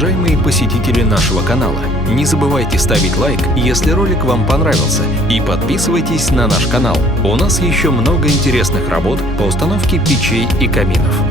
уважаемые посетители нашего канала, не забывайте ставить лайк, если ролик вам понравился, и подписывайтесь на наш канал. У нас еще много интересных работ по установке печей и каминов.